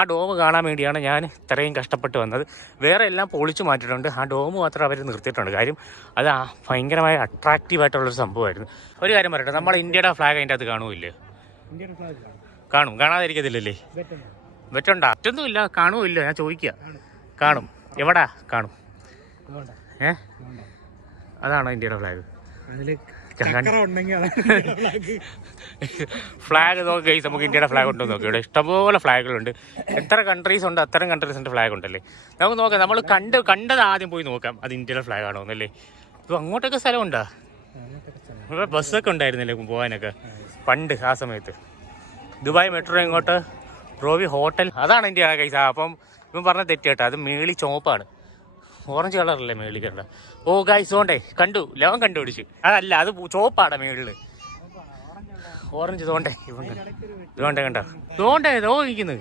ആ ഡോം കാണാൻ വേണ്ടിയാണ് ഞാൻ ഇത്രയും കഷ്ടപ്പെട്ട് വന്നത്. വേറെ എല്ലാം പൊളിച്ചു മാറ്റിയിട്ടുണ്ട്, ആ ഡോം മാത്രം അവർ നിർത്തിയിട്ടുണ്ട്. കാര്യം അത് ഭയങ്കരമായ അട്രാക്റ്റീവായിട്ടുള്ളൊരു സംഭവമായിരുന്നു. ഒരു കാര്യം പറയട്ടെ, നമ്മളെ ഇന്ത്യയുടെ ഫ്ലാഗ് അതിൻ്റെ അകത്ത് കാണുമില്ലേ? കാണും, കാണാതിരിക്കത്തില്ലല്ലേ? വെറ്റുണ്ടാ? ഒറ്റൊന്നുമില്ല, കാണുമില്ല. ഞാൻ ചോദിക്കുക, കാണും. എവിടാ കാണും? അതാണോ ഇന്ത്യയുടെ ഫ്ലാഗ്? ഫ്ലാഗ് നോക്കി നമുക്ക് ഇന്ത്യയുടെ ഫ്ലാഗ് ഉണ്ടോ നോക്കി. ഇവിടെ ഇഷ്ടംപോലെ ഫ്ലാഗുകളുണ്ട്. എത്ര കൺട്രീസ് ഉണ്ട് അത്തരം കൺട്രീസിൻ്റെ ഫ്ലാഗ് ഉണ്ടല്ലേ. നമുക്ക് നോക്കാം, നമ്മൾ കണ്ടത് ആദ്യം പോയി നോക്കാം അത് ഇന്ത്യയുടെ ഫ്ലാഗ് ആണോ എന്നല്ലേ. ഇപ്പോൾ അങ്ങോട്ടൊക്കെ സ്ഥലമുണ്ടോ? ഇവിടെ ബസ്സൊക്കെ ഉണ്ടായിരുന്നില്ലേ പോകാനൊക്കെ പണ്ട് ആ സമയത്ത്. ദുബായ് മെട്രോ ഇങ്ങോട്ട്, റോവി ഹോട്ടൽ, അതാണ് ഇന്ത്യ കൈസ. അപ്പം ഇപ്പം പറഞ്ഞ തെറ്റേട്ടാ, അത് മേളി ചോപ്പാണ്, ഓറഞ്ച് കളറല്ലേ മേളിൽ കണ്ട. ഓ ഗൈസ് ഓണ്ടേ കണ്ടു, ലവൻ കണ്ടുപിടിച്ച്. അതല്ല, അത് ചോപ്പാടാ മേളില്, ഓറഞ്ച് തോണ്ടേ. ഇവൻ ഇതുകൊണ്ടേ കണ്ട, തോണ്ടേ ഇരിക്കുന്നത്.